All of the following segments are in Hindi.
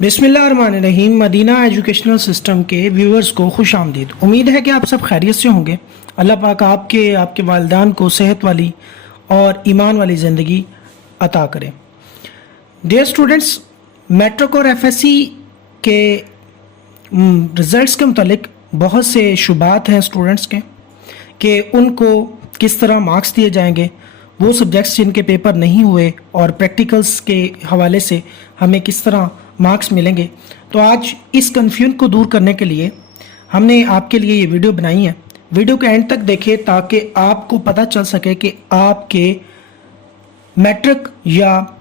बिस्मिल्लाहिर्रहमानिर्रहीम। मदीना एजुकेशनल सिस्टम के व्यूअर्स को खुश आमदीद। उम्मीद है कि आप सब खैरियत से होंगे। अल्लाह पाक आपके वालिदैन को सेहत वाली और ईमान वाली ज़िंदगी अता करें। डियर स्टूडेंट्स, मैट्रिक और एफएससी के रिज़ल्ट्स के मुतालिक बहुत से शुबात हैं स्टूडेंट्स के कि उनको किस तरह मार्क्स दिए जाएंगे, वो सब्जेक्ट्स जिनके पेपर नहीं हुए और प्रैक्टिकल्स के हवाले से हमें किस तरह मार्क्स मिलेंगे। तो आज इस कन्फ्यूजन को दूर करने के लिए हमने आपके लिए ये वीडियो बनाई है। वीडियो के एंड तक देखें ताकि आपको पता चल सके कि आपके मैट्रिक या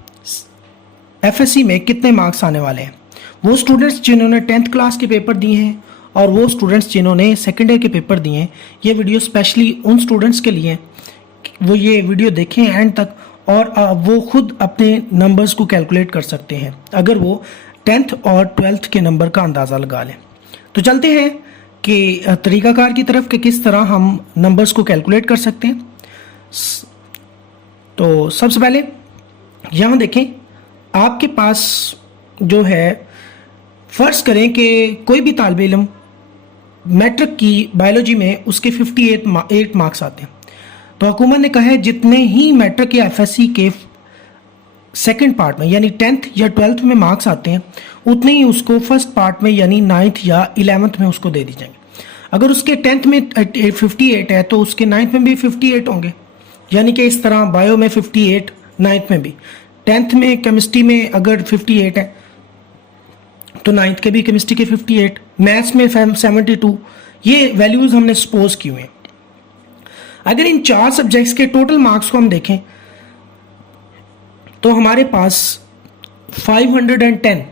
एफएससी में कितने मार्क्स आने वाले हैं। वो स्टूडेंट्स जिन्होंने 10th क्लास के पेपर दिए हैं और वो स्टूडेंट्स जिन्होंने सेकेंड ईयर के पेपर दिए हैं, ये वीडियो स्पेशली उन स्टूडेंट्स के लिए वो ये वीडियो देखें एंड तक और वो खुद अपने नंबर्स को कैलकुलेट कर सकते हैं अगर वो 10th और 12th के नंबर का अंदाज़ा लगा लें। तो चलते हैं कि तरीक़ाकार की तरफ कि किस तरह हम नंबर्स को कैलकुलेट कर सकते हैं। तो सबसे पहले यहाँ देखें, आपके पास जो है, फ़र्ज़ करें कि कोई भी तालिब इल्म मैट्रिक की बायोलॉजी में उसके 58 मार्क्स आते हैं। तो हुकूमत ने कहा है जितने ही मैट्रिक या एफएससी के सेकंड पार्ट में यानी 10th या 12th में मार्क्स आते हैं उतने ही उसको फर्स्ट पार्ट में यानी 9th या 11th में उसको दे दी जाएंगे। अगर उसके 10th में 58 है तो उसके 9th में भी 58 होंगे, यानी कि इस तरह बायो में 58, 9th में भी। 10th में केमिस्ट्री में अगर 58 है तो 9th के भी केमिस्ट्री के 58, मैथ्स में 72। ये वैल्यूज़ हमने सपोज की हुए हैं। अगर इन 4 सब्जेक्ट्स के टोटल मार्क्स को हम देखें तो हमारे पास 510,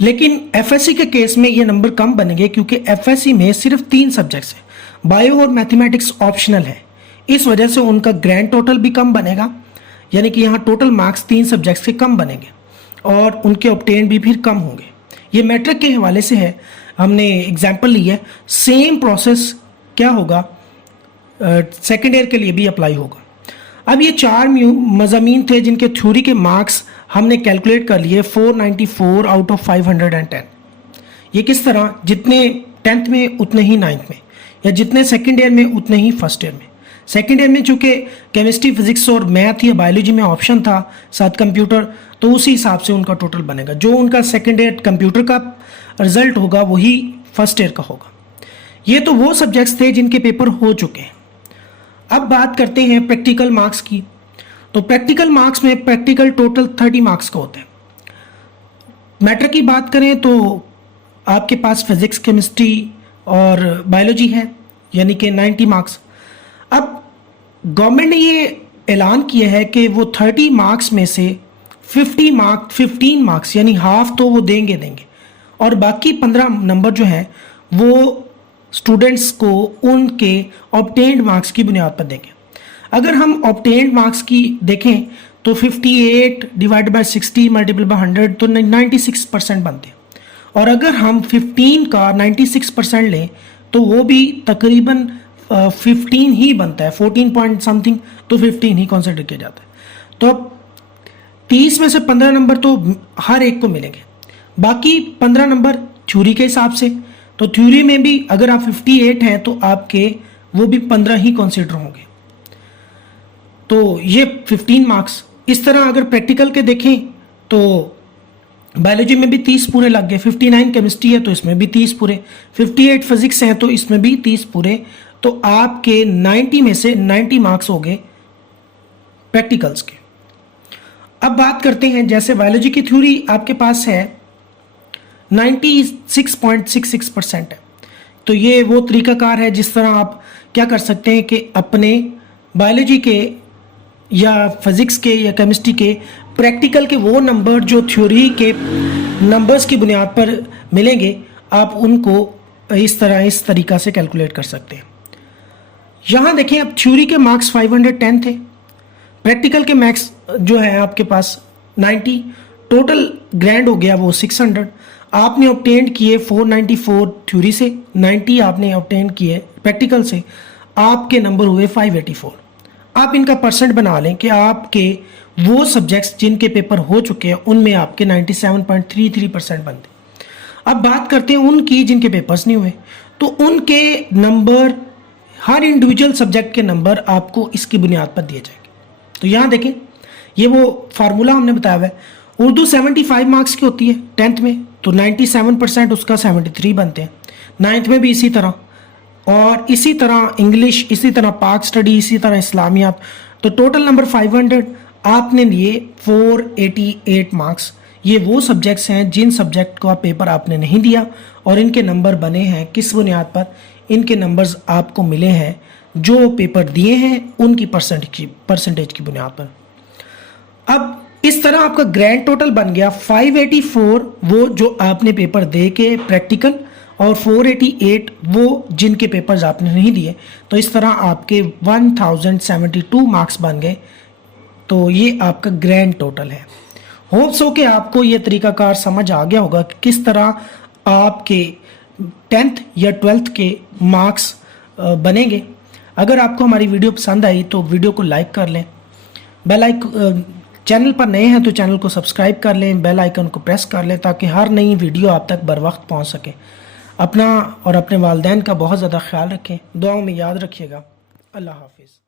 लेकिन एफएससी के केस में ये नंबर कम बनेंगे क्योंकि एफएससी में सिर्फ 3 सब्जेक्ट्स हैं, बायो और मैथमेटिक्स ऑप्शनल है। इस वजह से उनका ग्रैंड टोटल भी कम बनेगा, यानी कि यहाँ टोटल मार्क्स 3 सब्जेक्ट्स के कम बनेंगे और उनके ऑब्टेन भी फिर कम होंगे। ये मैट्रिक के हवाले से है, हमने एग्जाम्पल ली है। सेम प्रोसेस क्या होगा सेकेंड ईयर के लिए भी अप्लाई होगा। अब ये 4 मज़ामीन थे जिनके थ्योरी के मार्क्स हमने कैलकुलेट कर लिए 494 आउट ऑफ 510। ये किस तरह, जितने 10th में उतने ही 9th में, या जितने सेकेंड ईयर में उतने ही फर्स्ट ईयर में। सेकेंड ईयर में चूँकि केमिस्ट्री, फिजिक्स और मैथ या बायोलॉजी में ऑप्शन था साथ कंप्यूटर, तो उसी हिसाब से उनका टोटल बनेगा। जो उनका सेकेंड ईयर कंप्यूटर का रिजल्ट होगा वही फर्स्ट ईयर का होगा। ये तो वो सब्जेक्ट्स थे जिनके पेपर हो चुके हैं। अब बात करते हैं प्रैक्टिकल मार्क्स की। तो प्रैक्टिकल मार्क्स में प्रैक्टिकल टोटल 30 मार्क्स का होता है। मैट्रिक की बात करें तो आपके पास फिजिक्स, केमिस्ट्री और बायोलॉजी है, यानी कि 90 मार्क्स। अब गवर्नमेंट ने ये ऐलान किया है कि वो 30 मार्क्स में से 15 मार्क्स यानी हाफ तो वो देंगे और बाकी 15 नंबर जो है वो स्टूडेंट्स को उनके ऑब्टेन्ड मार्क्स की बुनियाद पर देंगे। अगर हम ऑब्टेन्ड मार्क्स की देखें तो 58 डिवाइड बाय 60 मल्टीपल बाय 100 तो 96% बनते हैं। और अगर हम 15 का 96% लें तो वो भी तकरीबन 15 ही बनता है, 14 पॉइंट समथिंग, तो 15 ही कंसिडर किया जाता है। तो अब 30 में से 15 नंबर तो हर एक को मिलेंगे, बाकी 15 नंबर थ्योरी के हिसाब से। तो थ्योरी में भी अगर आप 58 हैं तो आपके वो भी 15 ही कंसीडर होंगे। तो ये 15 मार्क्स। इस तरह अगर प्रैक्टिकल के देखें तो बायोलॉजी में भी 30 पूरे लग गए, 59 केमिस्ट्री है तो इसमें भी 30 पूरे, 58 फिजिक्स हैं तो इसमें भी 30 पूरे। तो आपके 90 में से 90 मार्क्स हो गए प्रैक्टिकल्स के। अब बात करते हैं, जैसे बायोलॉजी की थ्योरी आपके पास है 96.66% है। तो ये वो तरीकाकार है जिस तरह आप क्या कर सकते हैं कि अपने बायोलॉजी के या फिज़िक्स के या केमिस्ट्री के प्रैक्टिकल के वो नंबर जो थ्योरी के नंबर्स की बुनियाद पर मिलेंगे, आप उनको इस तरीका से कैलकुलेट कर सकते हैं। यहाँ देखें, अब थ्योरी के मार्क्स 510 थे, प्रैक्टिकल के मार्क्स जो है आपके पास 90, टोटल ग्रैंड हो गया वो 600। आपने ऑब्टेन किए 494 थ्योरी से, 90 आपने ऑब्टेन किए प्रैक्टिकल से, आपके नंबर हुए 584। आप इनका परसेंट बना लें कि आपके वो सब्जेक्ट्स जिनके पेपर हो चुके हैं उनमें आपके 97.33% बनते हैं। अब बात करते हैं उनकी जिनके पेपर्स नहीं हुए, तो उनके नंबर, हर इंडिविजुअल सब्जेक्ट के नंबर आपको इसकी बुनियाद पर दिए जाएंगे। तो यहाँ देखें, ये वो फार्मूला हमने बताया हुआ है। उर्दू 75 मार्क्स की होती है 10th में, तो 97% उसका 73 बनते हैं। 9th में भी इसी तरह, और इसी तरह इंग्लिश, इसी तरह पाक स्टडी, इसी तरह इस्लामियात। तो टोटल नंबर 500 आपने लिए 488 मार्क्स। ये वो सब्जेक्ट्स हैं जिन सब्जेक्ट का पेपर आपने नहीं दिया और इनके नंबर बने हैं किस बुनियाद पर? इनके नंबर्स आपको मिले हैं जो पेपर दिए हैं उनकी परसेंटेज की बुनियाद पर। अब इस तरह आपका ग्रैंड टोटल बन गया 584 वो जो आपने पेपर दे के प्रैक्टिकल, और 488 वो जिनके पेपर्स आपने नहीं दिए। तो इस तरह आपके 1072 मार्क्स बन गए। तो ये आपका ग्रैंड टोटल है। होप्स हो कि आपको ये तरीकाकार समझ आ गया होगा कि किस तरह आपके 10th या 12th के मार्क्स बनेंगे। अगर आपको हमारी वीडियो पसंद आई तो वीडियो को लाइक कर लें, चैनल पर नए हैं तो चैनल को सब्सक्राइब कर लें, बेल आइकन को प्रेस कर लें ताकि हर नई वीडियो आप तक बर वक्त पहुँच सके। अपना और अपने वालिदैन का बहुत ज़्यादा ख्याल रखें, दुआओं में याद रखिएगा। अल्लाह हाफिज़।